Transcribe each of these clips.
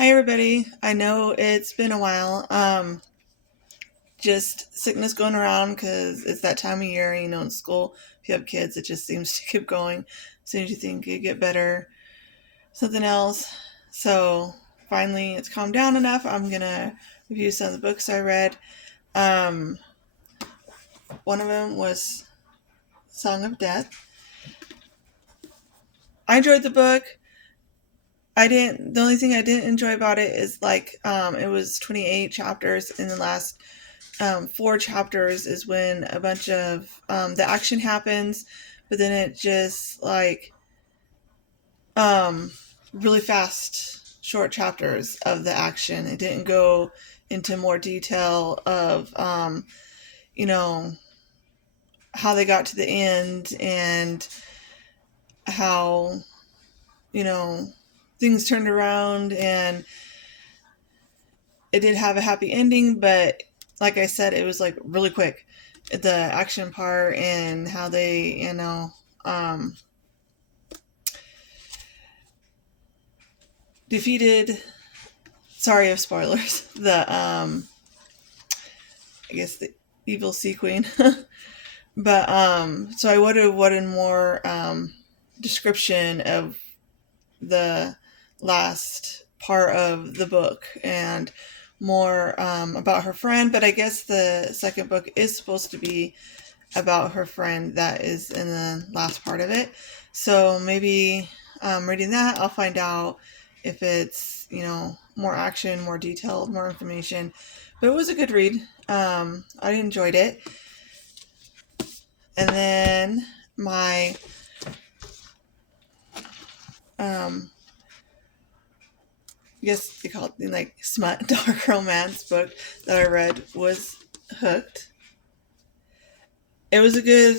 Hi everybody. I know it's been a while. Just sickness going around because it's that time of year. In school, if you have kids, it just seems to keep going. As soon as you think you get better, something else. So finally, it's calmed down enough. I'm gonna review some of the books I read. Um, One of them was Song of Death. I enjoyed the book. The only thing I didn't enjoy about it is it was 28 chapters. In the last four chapters is when a bunch of the action happens, but then it just um, really fast, short chapters of the action. It didn't go into more detail of, you know, how they got to the end and how, you know, things turned around, and it did have a happy ending, but like I said, it was really quick. The action part and how they, defeated, sorry if spoilers, the, I guess the evil sea queen. But, so I would have wanted more, description of the last part of the book and more about her friend, but I guess the second book is supposed to be about her friend that is in the last part of it. So maybe reading that, I'll find out if it's, more action, more detailed, more information. But it was a good read. I enjoyed it. And then my I guess they call it smut dark romance book that I read was Hooked. It was a good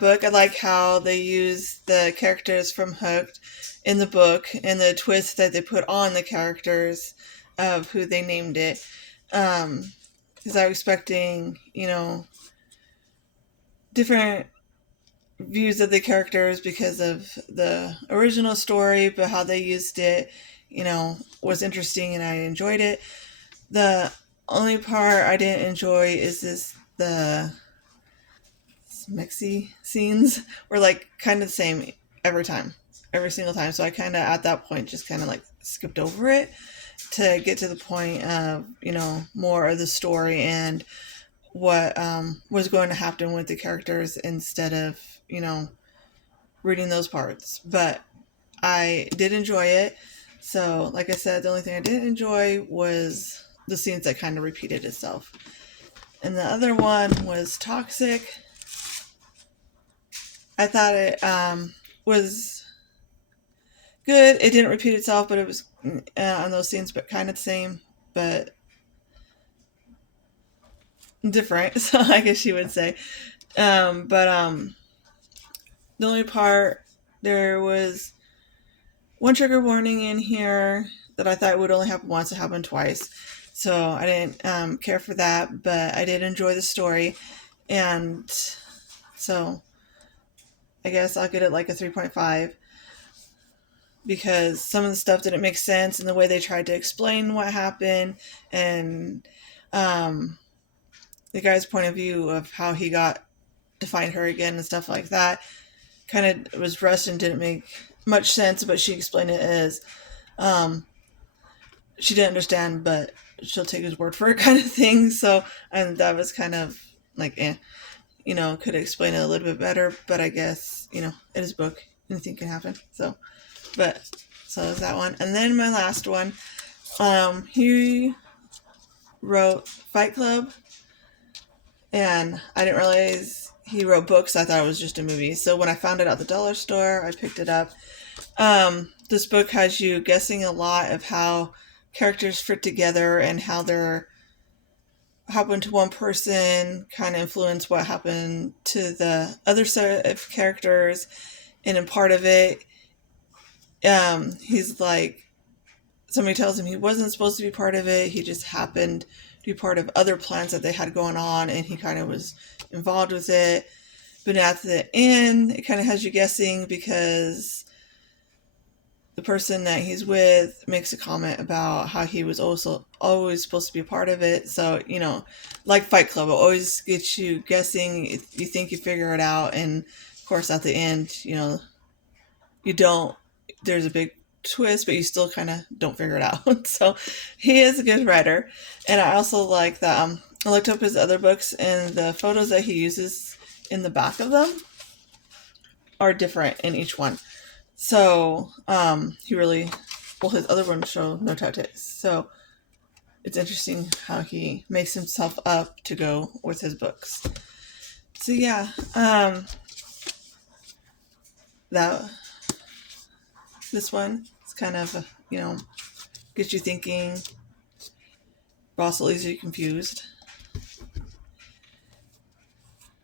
book. I like how they use the characters from Hooked in the book and the twist that they put on the characters of who they named it. Because I was expecting, different views of the characters because of the original story, but how they used it, was interesting and I enjoyed it. The only part I didn't enjoy is the mixy scenes were kind of the same every single time. So I kind of at that point just kind of skipped over it to get to the point of, more of the story and what was going to happen with the characters instead of, reading those parts. But I did enjoy it. So, like I said, the only thing I didn't enjoy was the scenes that kind of repeated itself. And the other one was Toxic. I thought it was good. It didn't repeat itself, but it was on those scenes, but kind of the same, but different. So I guess you would say. But the only part, there was one trigger warning in here that I thought would only happen once. It happened twice. So I didn't care for that, but I did enjoy the story. And so I guess I'll get it a 3.5 because some of the stuff didn't make sense and the way they tried to explain what happened and the guy's point of view of how he got to find her again and stuff like that kind of was rushed and didn't make much sense, but she explained it as she didn't understand, but she'll take his word for it kind of thing. So, and that was kind of could explain it a little bit better, but I guess, it is a book. Anything can happen. So is that one. And then my last one, he wrote Fight Club, and I didn't realize he wrote books. I thought it was just a movie. So when I found it at the dollar store, I picked it up. This book has you guessing a lot of how characters fit together and how they're happened to one person kind of influence what happened to the other set of characters. And in part of it, he's somebody tells him he wasn't supposed to be part of it. He just happened to be part of other plans that they had going on, and he kind of was involved with it. But at the end, it kind of has you guessing because the person that he's with makes a comment about how he was also always supposed to be a part of it. So, like Fight Club, it always gets you guessing. You think you figure it out, and of course, at the end, you don't. There's a big twist, but you still kind of don't figure it out. So, he is a good writer, and I also like that. I looked up his other books, and the photos that he uses in the back of them are different in each one. So he really, well, his other ones show no tattoos. So it's interesting how he makes himself up to go with his books. So yeah, that this one is kind of gets you thinking, but also leaves you confused.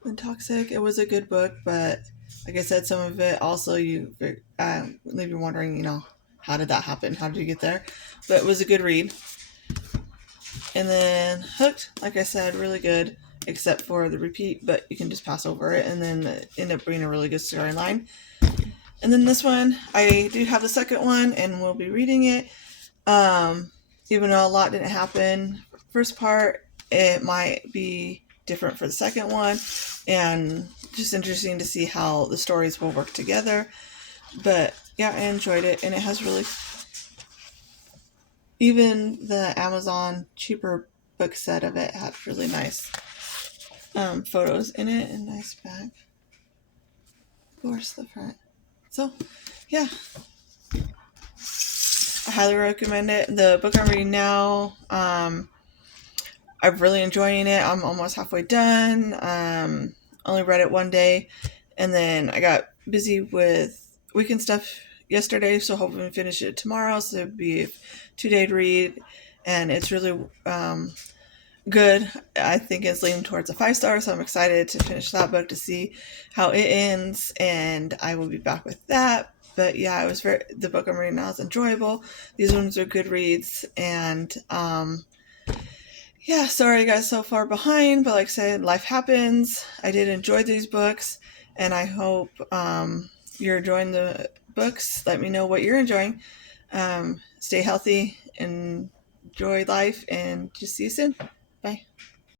And Toxic, it was a good book, but like I said, some of it also leave you wondering, how did that happen? How did you get there? But it was a good read. And then Hooked, like I said, really good, except for the repeat, but you can just pass over it, and then end up being a really good storyline. And then this one, I do have the second one, and we'll be reading it. Even though a lot didn't happen, first part, it might be different for the second one, and just interesting to see how the stories will work together. But yeah, I enjoyed it, and it has really, even the Amazon cheaper book set of it had really nice photos in it, and nice back. Of course, the front. So yeah, I highly recommend it. The book I'm reading now, I'm really enjoying it. I'm almost halfway done. Only read it one day, and then I got busy with weekend stuff yesterday, so hoping to finish it tomorrow. So it'll be a 2-day read, and it's really good. I think it's leaning towards a 5-star, so I'm excited to finish that book to see how it ends, and I will be back with that. But yeah, the book I'm reading now is enjoyable. These ones are good reads, and yeah, sorry I got so far behind, but like I said, life happens. I did enjoy these books, and I hope you're enjoying the books. Let me know what you're enjoying. Stay healthy, enjoy life, and just see you soon. Bye.